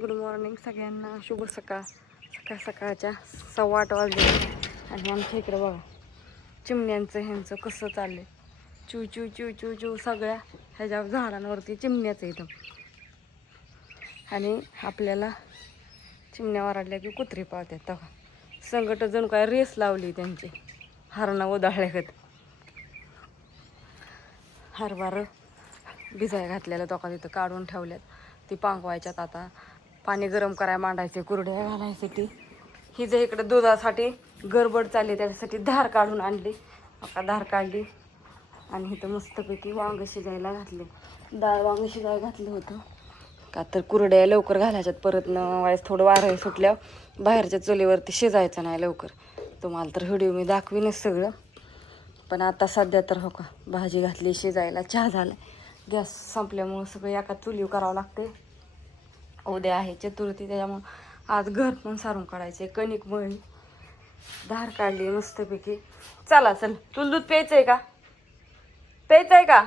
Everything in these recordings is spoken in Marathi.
गुड मॉर्निंग सगळ्यांना. शुभ सकाळ. सकाळच्या 8:15 वाजले आणि आमच्या इकडं बघा चिमण्यांचं ह्यांचं कसं चाललंय. चू चू चू चू चू सगळ्या ह्याच्या झाडांवरती चिमण्याचं येतं. आणि आपल्याला चिमण्या वराडल्या की कुत्री पाळतात. तेव्हा संकट जणू काय रेस लावली त्यांची हरणं उधाळल्यागत. हरभरं भिजाय घातलेलं दोका तिथं काढून ठेवल्यात. ती पांगवायच्यात. आता पाणी गरम करायला मांडायचे कुरड्या घालायसाठी. ही जे इकडं दुधासाठी गडबड चालली त्याच्यासाठी धार काढून आणली. आता धार काढली आणि इथं मस्तपैकी वांग शिजायला घातले. डाळ वांग शिजायला घातलं होतं का तर कुरड्या लवकर घालायच्यात. परत वाईस थोडं वारं सुटल्यावर बाहेरच्या चुलीवरती शिजायचं नाही लवकर. तुम्हाला तर व्हिडिओ मी दाखवीनच सगळं. पण आता सध्या तर हो का भाजी घातली शिजायला. चहा झाला. गॅस संपल्यामुळं सगळं एका चुलीवर करावं लागते. उद्या आहे चतुर्थी त्याच्यामुळं आज घर पण सारून काढायचे. कणिक मळली, धार काढली मस्तपैकी. चला चल, तुला दूध प्यायचं आहे का? प्यायचं आहे का?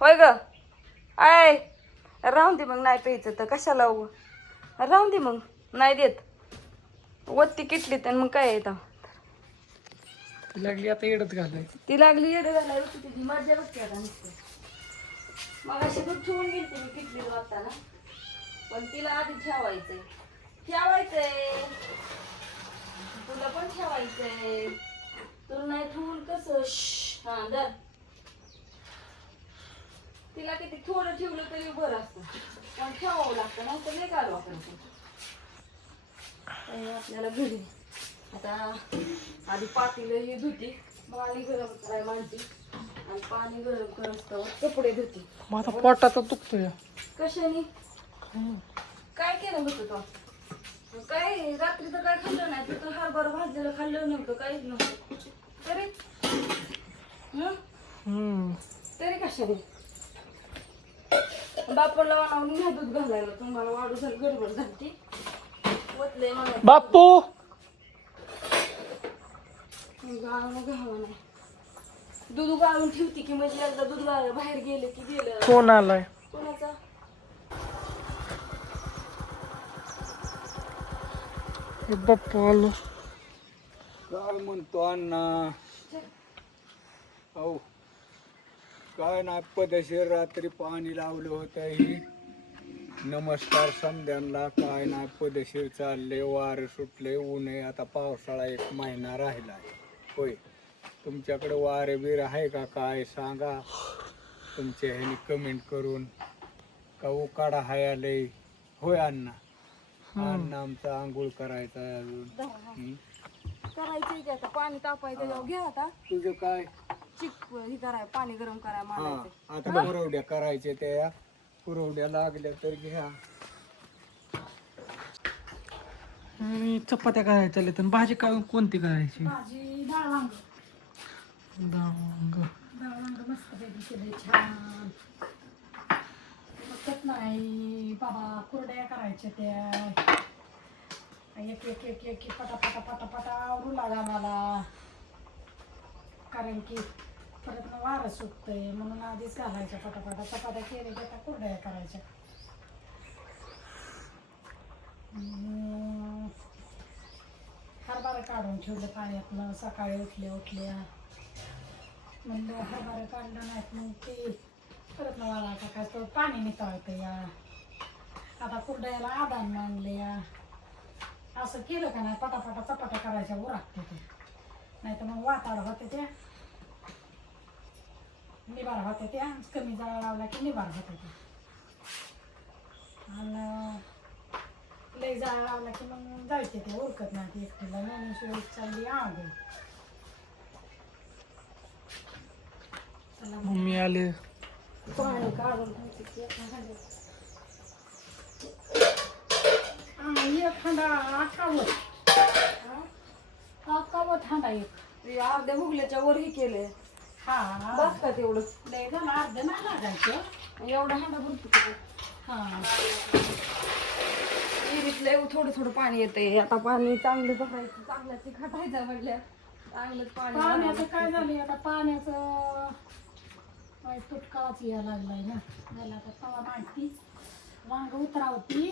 होय ग आय राहून दे मग. नाही प्यायचं तर कशाला राहून दे मग. नाही देत वत्ती किटली तर मग काय येतं. ती लागली आता येडत घालाय. ती लागली येडं घालाय. तिची मजा बघते आता नुसतं. मग अशी दूध ठेवून गेलते मी किटलीत वाटताना. पण तिला आधी ठेवायचंय. तुला पण ठेवायचंय. तुला नाही ठेवून कसं हा दर. तिला किती थोडं ठेवलं तरी बरं असतं. पण ठेवावं लागतं ना तर नाही काढू आपण. आपल्याला घरी आता आधी पातेलं हे धुती, पाणी गरम करायला मांडते आणि पाणी गरम करत कपडे धुते. माझा पोटाचा दुखतोय. कशाने? काय केलं होतं तो? काय रात्री तर काय खाल्लं नाही. तू तर हरभरा भाजलेलं खाल्लं नव्हतं. काहीच नव्हतं तरी तरी कशाने? बापाला वाणावून घ्या दूध घालायला. तुम्हाला वाढू झाली गडबड झाली. वतले मला बापू गाळून घ्यावं नाही. दूध गाळून ठेवते की म्हणजे एकदा दूध गाळलं बाहेर गेले की गेलं. फोन आलाय. कोणाचा? बाप्पा आलो. काय म्हणतो अण्णा? हो काय ना पदशीर रात्री पाणी लावलं होतं. ही नमस्कार समध्यांना. काय नाही पदशीर चालले. वारं सुटले. ऊन आहे. आता पावसाळा 1 महिना राहिला आहे. होय तुमच्याकडे वारे बीर आहे का काय सांगा तुमच्या ह्याने कमेंट करून. का उकाडा हाय आलंय? होय अण्णा. अण्णा आमचा आंघोळ करायचा आहे अजून. करायचंय की आता पाणी तापायचं त्याच्यावर घ्या. आता तुझं काय? चिक हे कराय पाणी गरम करायला हा मारायचं. आता पुरवड्या करायचे त्या पुरवड्या लागल्या तर घ्या. आणि चपात्या करायच्या तर भाजी काय कोणती करायची? भाजी डाळ वांग. डाळ मस्त पैकी केले छान. बघत नाही बाबा. कुरड्या करायच्या त्या. एक एक एक एक पटा पटा पटा पटा आवरू लागा मला. कारण की परत मग वारं सुटतंय म्हणून आधीच घालायच्या पटापटा. चपात्या केल्या की आता कुरड्या करायच्या. हरभरा काढून ठेवलं पाण्यातनं. सकाळी उठल्या म्हणलं हरभरा काढलं नाहीत मग ते परत मग वाला टाकायचं. पाणी निकाळतं या. आता कुरड्याला आदान मांडले या. असं केलं का नाही पटापटा चपात्या करायच्या उरकते ते. नाही तर मग वाताड होते त्या. निबार होते त्या. कमी जाळा लावला की निबार होते त्या. आणि लई जाळा लावला की मग जायचे ते उरकत नाही ते एकटीला. नेहमी चालली आंघोळ. मम्मी आले. पाणी काढून एक हांडा अक्कावत हांडा एक अर्ध्या भुगल्याच्या वर हे केले. हा बस का तेवढं लय झालं. अर्ध्या नाही लागायचं एवढा हांडा भरतो. हा विहिरीतलं थोडं थोडं पाणी येतंय. आता पाणी चांगलं बघायचं. चांगलं चिकटायचं म्हटल्या चांगलंच पाणी. पाण्याचं काय झालं आता पाण्याचं तुटकाच यायला लागलाय ना. त्याला आता तवा माहिती वांग उतरावती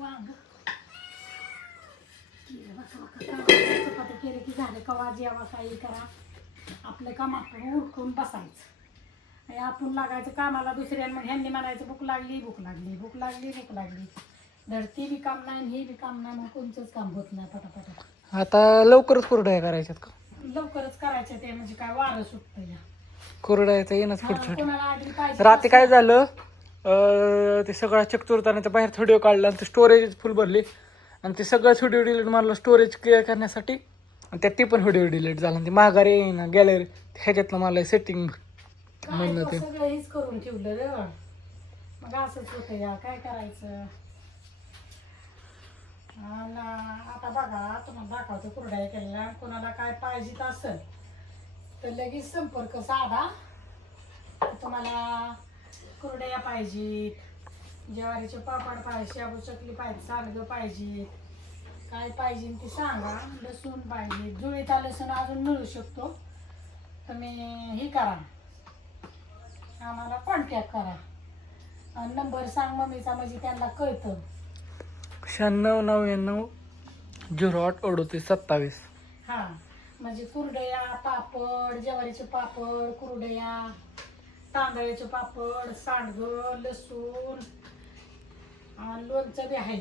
वांग चपाती केली की झालं, कवा जेवा काही करा, आपलं काम आपण उरकून बसायचं आणि आपण लागायचं कामाला दुसऱ्या. मग ह्यांनी म्हणायचं भूक लागली भूक लागली भूक लागली भूक लागली. धड ती बी काम नाही आणि हे बी काम नाही, मग कोणचंच काम होत नाही पटापट. आता लवकरच कुरड्या करायच्यात का? लवकरच करायचं ते, म्हणजे काय वारं सुटतं या. कुरड्याचं येणंच पुढच्या कोणाला आधी पाहिजे रात्री काय झालं, ते सगळं चेक चोरताना ते बाहेर व्हिडिओ काढला आणि ते स्टोरेज फुल भरली आणि ते सगळंच व्हिडिओ डिलीट मारलं स्टोरेज क्लिअर करण्यासाठी, आणि त्यात ती पण व्हिडिओ डिलीट झाला. ते माघारी येईना गॅलरी ह्याच्यातलं मला सेटिंग म्हणणं ते सगळं हेच करून ठेवलं रे. मग असंच होतं या, काय करायचं. आणि आता बघा तुम्हाला दाखवतो कुरड्या केलेल्या. कोणाला काय पाहिजे असेल तर लगेच संपर्क साधा. तुम्हाला कुरड्या पाहिजेत, ज्वारीचे पापड पाहिजे, शाबू चकली पाहिजे, सांडगं पाहिजे, काय पाहिजे ते सांगा. लसूण पाहिजे, जुळीता लसूण अजून मिळू शकतो. तुम्ही हे करा, आम्हाला कॉन्टॅक्ट करा. नंबर सांग मम्मीचा, म्हणजे त्यांना कळतं. 9699 08 38 27. हा, म्हणजे कुरडया, पापड, ज्वारीचे पापड, कुरडया, तांदळाचे पापड, सांडगं, लसूण, लोणचं बी आहे.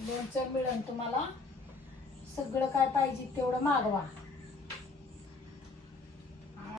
लोणचं मिळेल तुम्हाला. सगळं काय पाहिजे तेवढं मागवा.